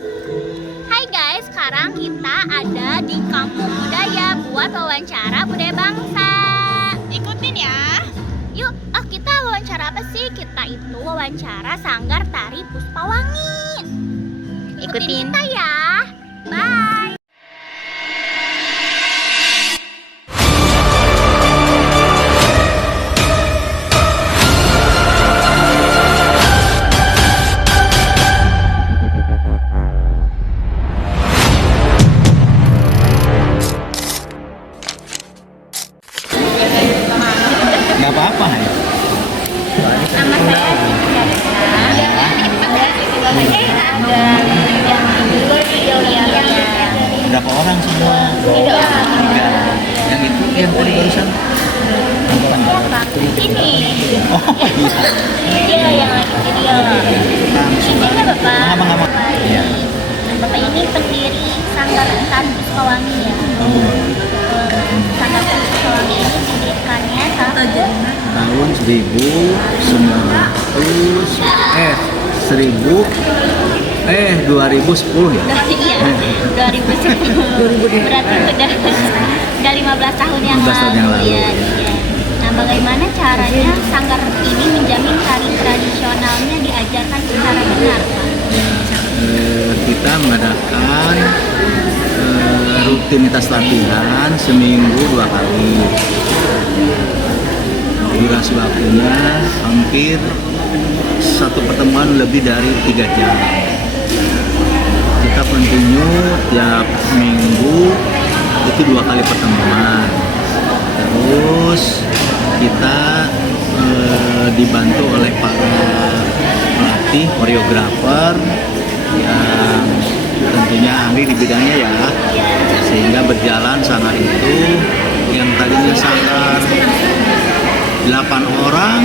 Hai guys, sekarang kita ada di Kampung Budaya buat wawancara budaya bangsa. Ikutin ya. Yuk, kita wawancara apa sih? Kita itu wawancara Sanggar Tari Puspawangi. Ikutin kita ya. Bye. Nggak apa-apa ya. Nama saya Berapa orang semua? 3. Yang itu yang tadi barusan? ini. Oh iya. Dia yang lagi video. Ini kan Bapak. Abang-abang. Iya. Bapak ini pendiri Sanggar Tari Puspawangi ya. Sanggar Tari Puspawangi ini didirikannya tahun Tahun 2010 ya? iya, 2010. Berarti udah 15 tahun yang 15 tahun yang lalu. Iya, iya. Nah, bagaimana caranya sanggar ini menjamin tari tradisionalnya diajarkan secara benar, Pak? Kita mengadakan rutinitas latihan seminggu 2 kali. Durasi waktunya hampir satu pertemuan lebih dari 3 jam. Kita continue tiap minggu itu 2 kali pertemuan. Terus kita dibantu oleh para pelatih, koreografer yang tentunya ahli di bidangnya ya, sehingga berjalan sanggar itu yang tadinya sanggar 8 orang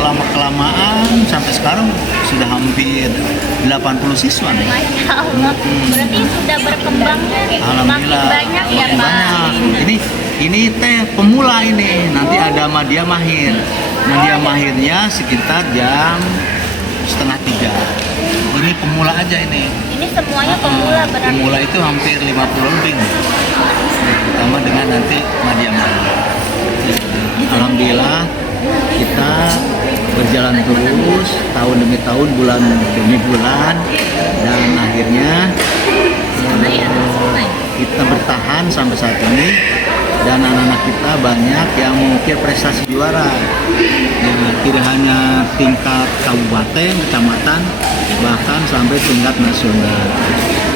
lama-kelamaan sampai sekarang sudah hampir 80 siswa nih. Masya Allah, berarti sudah berkembangnya makin banyak ya, makin Pak? banyak. Ini teh pemula ini, nanti ada Madya Mahir. Madya Mahirnya sekitar jam 2:30. Ini pemula aja ini. Ini semuanya pemula berarti. Pemula itu hampir 50 lebih. Pertama dengan nanti Madya Mahir. Alhamdulillah kita berjalan terus tahun demi tahun, bulan demi bulan, dan akhirnya kita bertahan sampai saat ini, dan anak-anak kita banyak yang mengukir prestasi juara ya, tidak hanya tingkat kabupaten, kecamatan, bahkan sampai tingkat nasional.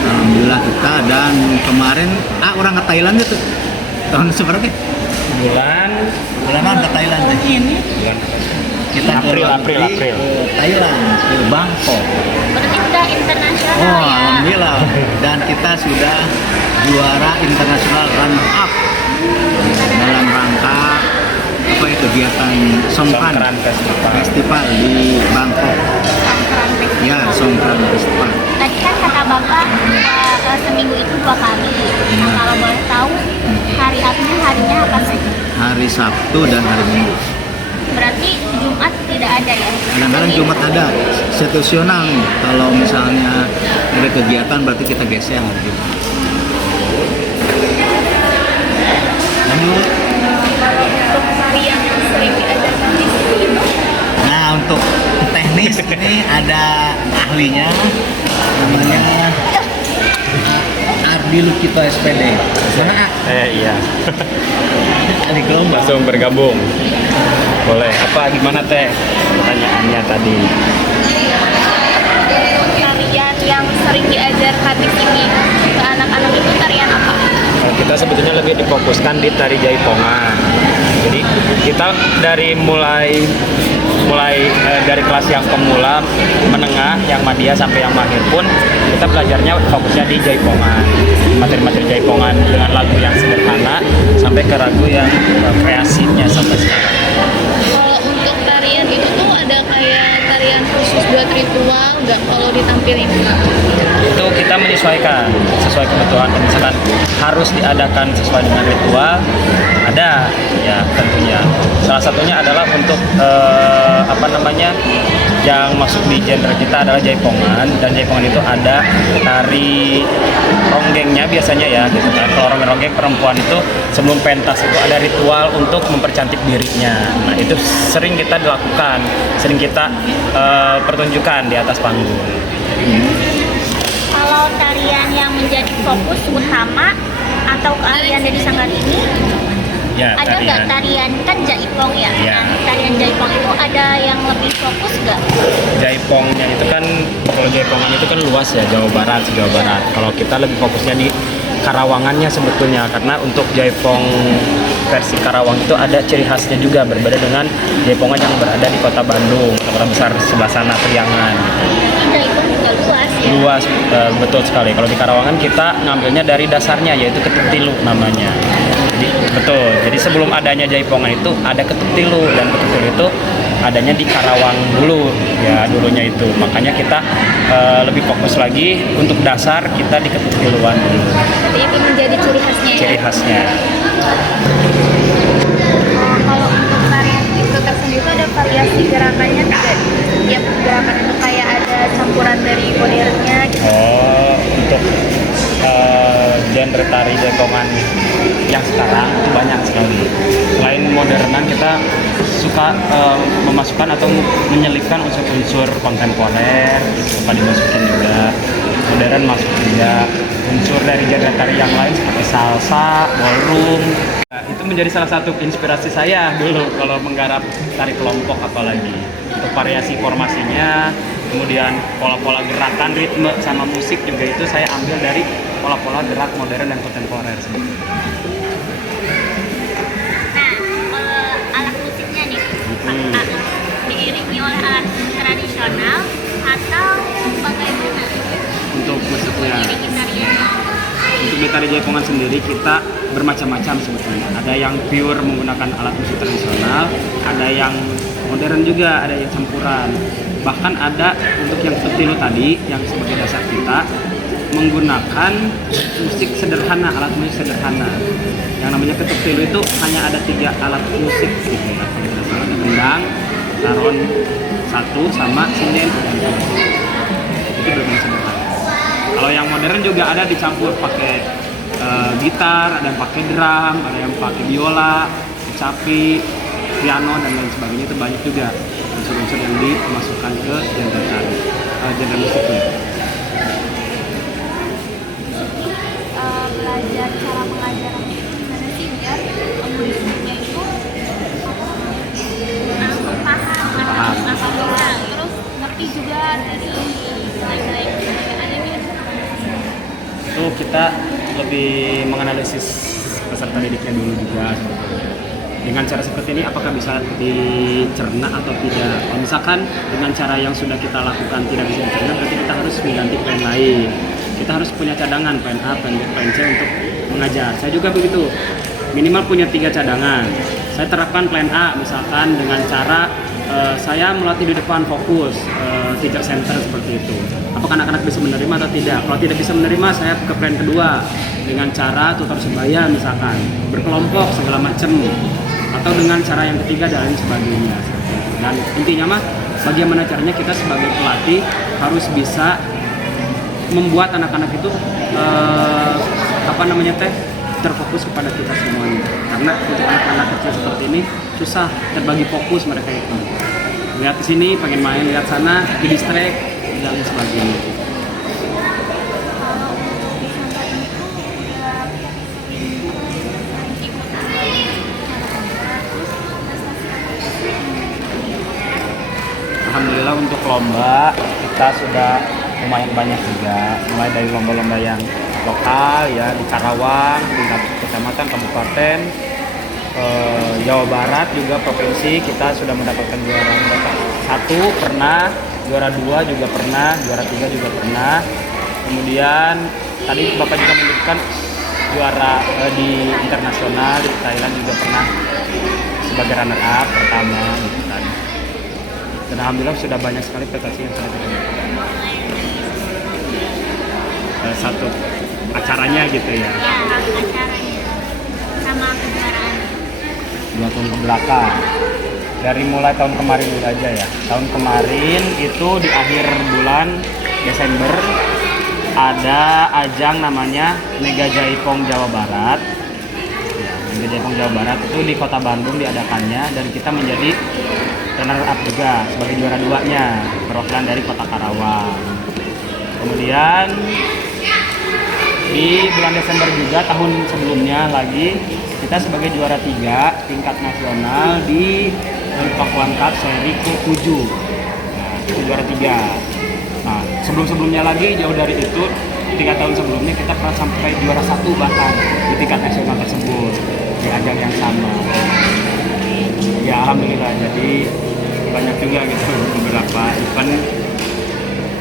Alhamdulillah kita, dan kemarin orang ke Thailand itu tahun seberapa? Bulanan ke Thailand deh. Kita April. ke Thailand, ke Bangkok. Berarti sudah internasional Oh, ya. alhamdulillah. Dan kita sudah juara internasional runner up dalam rangka apa ya, kegiatan Songkran Festival di Bangkok. Sanggaran Festival. Ya, Songkran Festival. Tadi kan kata Bapak seminggu itu 2 kali. Nah, kalau boleh tahu harinya apa saja? Hari Sabtu dan hari Minggu. Berarti Jumat tidak ada ya? Kadang-kadang Jumat ada situasional nih. Kalau misalnya ada kegiatan berarti kita geser hari Jumat. Lanjut. Kalau untuk tarian yang sering diajarkan di sini itu Nah, untuk teknis ini ada ahlinya, namanya Ardi Lukito SPD. Mana? Iya. Di gelombang. Langsung bergabung. Boleh. Apa gimana teh? Pertanyaannya tadi. Tarian yang sering diajarkan di sini ke anak-anak itu tarian apa? Kita sebetulnya lebih difokuskan di tari jaipongan. Jadi kita dari mulai dari kelas yang pemula, menengah, yang madya sampai yang mahir pun kita belajarnya fokusnya di jaipongan. Materi-materi jaipongan dengan lagu yang sederhana sampai ke lagu yang kreasinya sampai sekarang. Kalau untuk tarian itu tuh ada kayak tarian khusus buat ritual nggak kalau ditampilin? Itu kita menyesuaikan sesuai kebutuhan. Misalkan harus diadakan sesuai dengan ritual, ada ya tentunya. Salah satunya adalah untuk yang masuk di genre kita adalah jaipongan, dan jaipongan itu ada tari ronggengnya biasanya ya gitu kan. Kalau ronggeng perempuan itu sebelum pentas itu ada ritual untuk mempercantik dirinya. Nah itu sering kita dilakukan, sering kita pertunjukan di atas panggung. Kalau tarian yang menjadi fokus utama atau keahlian dari sanggar ini, Ya, ada nggak tarian kan jaipong ya? Ya. Nah, tarian jaipong itu ada yang lebih fokus nggak? Jaipongnya itu kan, kalau jaipongan itu kan luas ya, Jawa Barat, Jawa Barat. Kalau kita lebih fokusnya di Karawangannya sebetulnya, karena untuk jaipong versi Karawang itu ada ciri khasnya juga, berbeda dengan jaipongan yang berada di kota Bandung, kota besar sebelah sana, Priangan. Jaipong juga luas ya? Luas, betul sekali. Kalau di Karawangan kita ngambilnya dari dasarnya, yaitu ketuk tilu namanya. Jadi betul. Jadi sebelum adanya jaipongan itu ada ketuk tilu, dan ketuk tilu itu adanya di Karawang dulu ya, dulunya itu. Makanya kita lebih fokus lagi untuk dasar kita di ketuk tiluan dulu. Jadi itu menjadi ciri khasnya ya. Ciri khasnya. Kalau untuk tarian itu tersendiri itu ada variasi gerakannya tidak? Tiap gerakan itu kayak ada campuran dari modernnya gitu. Oh, untuk genre tari jaipongan yang sekarang itu banyak sekali. Selain modernan, kita suka memasukkan atau menyelipkan unsur-unsur kontemporer, suka dimasukin juga. Modern masuk juga. Unsur dari genre tari yang lain seperti salsa, ballroom. Nah, itu menjadi salah satu inspirasi saya dulu kalau menggarap tari kelompok, apalagi untuk variasi formasinya, kemudian pola-pola gerakan, ritme sama musik juga itu saya ambil dari pola-pola gerak modern dan kontemporer sebetulnya. Nah, alat musiknya nih, diiringi oleh alat musik tradisional atau bagaimana Untuk musiknya, mengiringi tarian? untuk di tari jaipongan sendiri kita bermacam-macam sebetulnya. Ada yang pure menggunakan alat musik tradisional, ada yang modern juga, ada yang campuran. Bahkan ada untuk yang ketilu tadi, yang sebagai dasar kita menggunakan musik sederhana, alat musik sederhana. Yang namanya ketuk tilu itu hanya ada 3 alat musik gitu ya. Ada gendang, taron 1 sama sinden. Itu benar sederhana. Kalau yang modern juga ada dicampur pakai gitar, ada yang pakai drum, ada yang pakai biola, kecapi, piano dan lain sebagainya. Itu banyak juga unsur-unsur yang dimasukkan ke genre tari, genre musiknya. Belajar cara mengajar gimana sih biar murid-muridnya itu Langsung paham, Paham. langsung bisa. terus ngerti juga dari nilai-nilai pendidikan ini. Itu kita lebih menganalisis peserta didiknya dulu juga sebetulnya. Dengan cara seperti ini apakah bisa dicerna atau tidak? Kalau misalkan dengan cara yang sudah kita lakukan tidak bisa dicerna, berarti kita harus mengganti plan lain. Kita harus punya cadangan, plan A, plan B, plan C untuk mengajar. Saya juga begitu, minimal punya 3 cadangan. Saya terapkan plan A misalkan dengan cara saya melatih di depan fokus, teacher center seperti itu. Apakah anak-anak bisa menerima atau tidak? Kalau tidak bisa menerima, saya ke plan kedua dengan cara tutor sebaya misalkan, berkelompok segala macam, atau dengan cara yang ketiga dan lain sebagainya. Dan intinya mah, bagaimana caranya kita sebagai pelatih harus bisa membuat anak-anak itu terfokus kepada kita semuanya. Karena untuk anak-anak kecil seperti ini susah terbagi fokus mereka itu. Lihat di sini pengen main, lihat sana di distract dan sebagainya. Alhamdulillah untuk lomba kita sudah lumayan banyak juga, mulai dari lomba-lomba yang lokal ya di Karawang, tingkat kecamatan, kabupaten, Jawa Barat juga provinsi kita sudah mendapatkan juara 1 pernah, juara 2 juga pernah, juara 3 juga pernah. Kemudian tadi Bapak juga menyebutkan juara di internasional di Thailand juga pernah sebagai runner up pertama gitu kan. Dan alhamdulillah sudah banyak sekali prestasi yang sudah kita dapatkan. Satu acaranya gitu ya. Ya, acaranya sama kejuaraan. 2 tahun ke belakang. Dari mulai tahun kemarin dulu aja ya. Tahun kemarin itu di akhir bulan Desember ada ajang namanya Mega Jaipong Jawa Barat. Ya, Mega Jaipong Jawa Barat itu di Kota Bandung diadakannya dan kita menjadi runner up juga sebagai juara 2-nya, perwakilan dari Kota Karawang. Kemudian di bulan Desember juga tahun sebelumnya lagi kita sebagai juara 3 tingkat nasional di Pakuan Cup seri ke-7. Nah, itu juara 3. Nah, sebelum-sebelumnya lagi jauh dari itu 3 tahun sebelumnya kita pernah sampai juara 1 bahkan di tingkat nasional tersebut di ajang yang sama. Ya alhamdulillah, jadi banyak juga gitu beberapa event,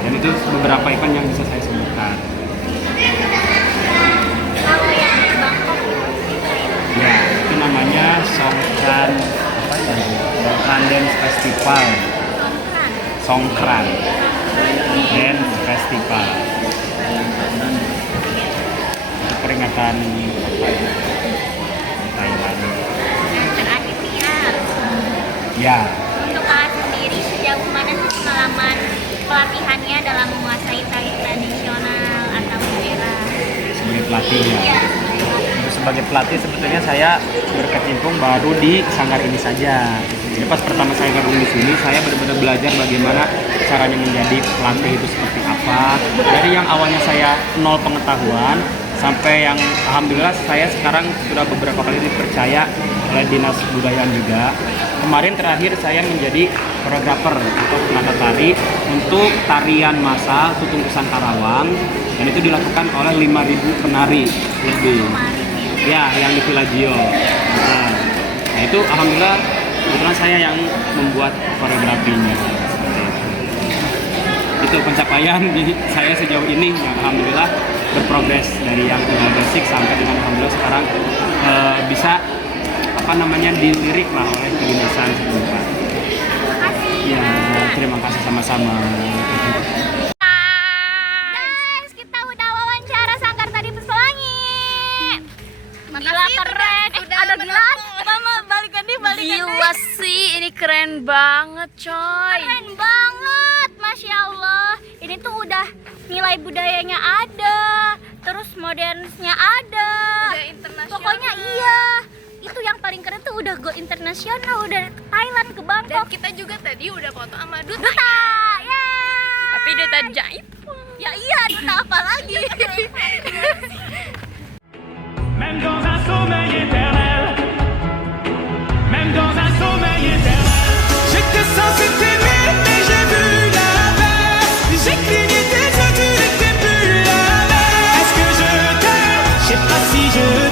dan itu beberapa event yang bisa saya sebutkan. Kalau yang di Bangkok Ya, itu namanya Songkran apa ya? Songkran Dance Festival. Songkran Dance Festival. Peringatan apa ya? Thailand. terakhir nih ya. Ya, Untuk Kak sendiri sejauh mana sih pengalaman pelatihannya dalam menguasai tari tradisional atau daerah? sebagai pelatih ya. Iya. Untuk sebagai pelatih sebetulnya saya berkecimpung baru di sanggar ini saja. Jadi pas pertama saya gabung di sini, saya benar-benar belajar bagaimana caranya menjadi pelatih itu seperti apa. Dari yang awalnya saya nol pengetahuan sampai yang alhamdulillah saya sekarang sudah beberapa kali dipercaya oleh Dinas Kebudayaan juga. Kemarin terakhir saya menjadi koreografer atau penata tari untuk tarian massal Tutungkusan Karawang, dan itu dilakukan oleh 5.000 penari lebih. Ya, yang di Villaggio. Nah, itu alhamdulillah kebetulan saya yang membuat koreografinya. Seperti itu pencapaian di saya sejauh ini yang alhamdulillah berprogres dari yang basic sampai dengan alhamdulillah sekarang bisa dilirik lah oleh kedinasan setempat. Makasih. Ya, terima kasih sama-sama. Guys, kita udah wawancara Sanggar Tari Puspawangi. Gila keren. Ada gila. Mama balikan deh. Gila sih, ini keren banget coy. Keren banget, Masya Allah. Ini tuh udah nilai budayanya ada, terus modernsnya ada. Udah internasional. Pokoknya iya. Itu yang paling keren tuh udah go internasional, udah ke Thailand, ke Dan Bangkok. kita juga tadi udah foto sama Duta. Duta, ya. Tapi Duta Jaip. Ya iya, Duta apa lagi? Même dans un sommeil éternel, même dans un sommeil éternel. J'étais censé t'aimer, mais j'ai vu l'inverse. J'ai cligné tes yeux, tu n'étais plus la même. Est-ce que je t'aime? Je sais pas si je